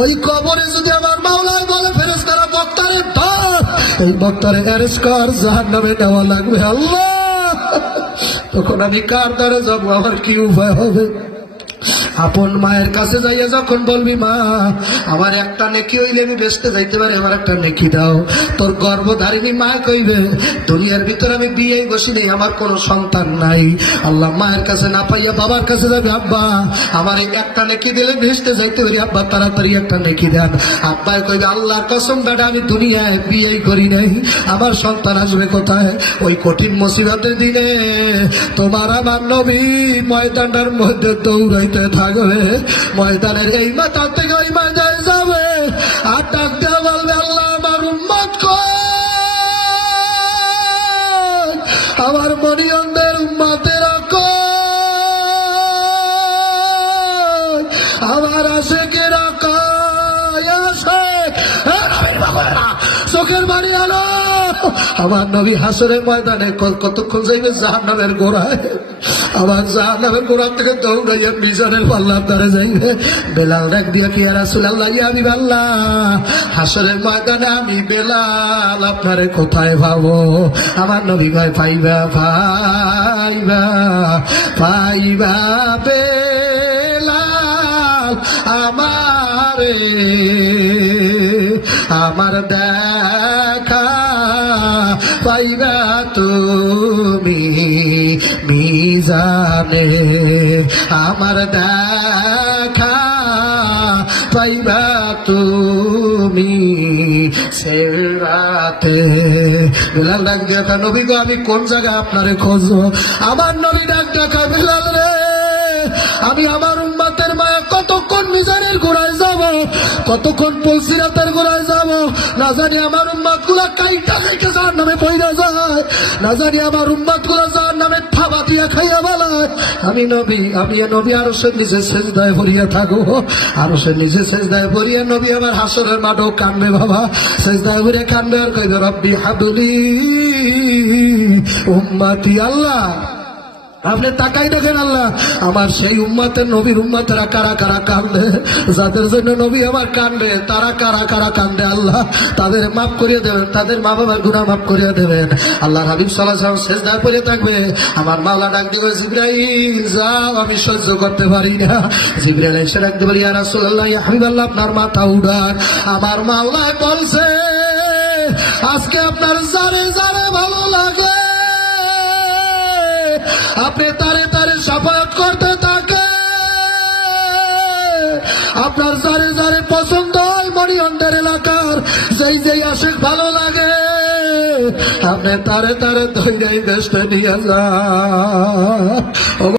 ওই কবরে যদি আমার মাওলা বলে ফেরেশতারা বক্তারে ধর, এই বক্তারে অ্যারেস্ট কর, জাহান্নামে নেওয়া লাগবে আল্লাহ। তখন আমি কার দ্বারা যাবো? আমার কি উপায় হবে? আপন মায়ের কাছে যাইয়া যখন বলবি, মা আমার একটা নেকি হইলে আমি বেচতে যাইতে পারি, আমার একটা নেকি দাও। তোর গর্ভধারিণী মা কইবে, দুনিয়ার ভিতরে আমি বিয়ে বসি নেই, আমার কোন সন্তান নাই। আল্লাহ মায়ের কাছে না পাইয়া বাবার কাছে যাবে, আব্বা আমার এই একটা নেকি দিলে বেচতে যাইতে পারি, আব্বা তাড়াতাড়ি একটা নেকি দেন। আব্বা কইবে, আল্লাহর কসম বেটা আমি দুনিয়ায় বিয়ে করি নাই, আমার সন্তান আসবে কোথায়? ওই কঠিন মুসিবতের দিনে তোমার আমার নবী ময়দানের মধ্যে দৌড়াইতে থাকবে, ময়দানের এই মাথা থেকে ওই ময়দানে যাবে, আর ডাক দিয়ে বলবে, আল্লাহ আমার উম্মত কই, আমার মরিয়মদের উম্মতেরা কই, আমার আশিকেরা কই, আশিক চোখের বাড়ি আলো। আমার নবী হাসরের ময়দানে কতক্ষণ যাইবে? জাহান্নামের গোড়ায়। আবার জাহান্নামের গোড়া থেকে দৌড়াইয়া মিজানের পাল্লার দ্বারে যাইবে। বেলাল ডাক দিয়া, কি ইয়া রাসূলুল্লাহ, ইয়া হাবিবাল্লাহ, হাসরের ময়দানে আমি বেলাল আপনারে কোথায় পাবো? আমার নবী কয়, পাইবা পাইবা পাইবা বেলাল আমারে, আমার দেখা পাইবা তুমি মিজানে, আমার দেখা পাইবা তুমি সেরাতে। বেলাল ডাক দেখা, নবী গো আমি কোন জায়গায় আপনারে খুঁজবো? আমার নবী ডাক দেখা, বেলাল রে আমি আমার উম্মতের মায়া কতক্ষণ মিজানের গোড়ায় যাব, কতক্ষণ পুলসিরাতের গোড়ায় যাব, না জানি আমার উম্মত গুলা কাইটা খাইতে জাহান্নামে পইরা যায়, না জানি আমার উম্মত গুলা জাহান্নামে থাবা দিয়া খাইয়া বেলায়। আমি নবী আরশের নিচে সেজদায় পড়িয়া থাকবো, আরশের নিচে সেজদায় পড়িয়া নবী আমার হাসরের মাঠও কান্দবে, বাবা সেজদায় পড়ে কান্দবে, আর কইবে, রব্বি হাবলি উম্মতি। আল্লাহ আপনি তাকাই দেখেন, আল্লাহ আমার সেই উম্মতের নবীর উম্মতেরা কারা কারা কান্দে, যাদের জন্য নবী আমার কান্দে, তারা কারা কারা কান্দে, আল্লাহ তাদের মাফ করিয়ে দেবেন, তাদের মা বাবার গুনাহ মাফ করিয়ে দেবেন। আল্লাহ হাবিব সাল্লাল্লাহু আলাইহি ওয়াসাল্লাম সেজদায় পড়ে থাকবে, আমার মাওলা ডাক দিবে, জিবরাইল যাও, আমি সহ্য করতে পারি না। জিবরাইল এসে ডাক দিবে, ইয়া রাসূলুল্লাহ, ইয়া হাবিবাল্লাহ আপনার মাথা উঠান। আমার মাওলা বলছে, আজকে আপনার যারে যারে ভালো লাগে আপনি তারে তারে শাফাআত করতে থাকে, আপনার যারে যারে পছন্দ হয় মরিয়ন্ডের এলাকার যেই যেই আশিক ভালো লাগে আপনি তারে তারে ধরে বেস্ট নিয়ে যান।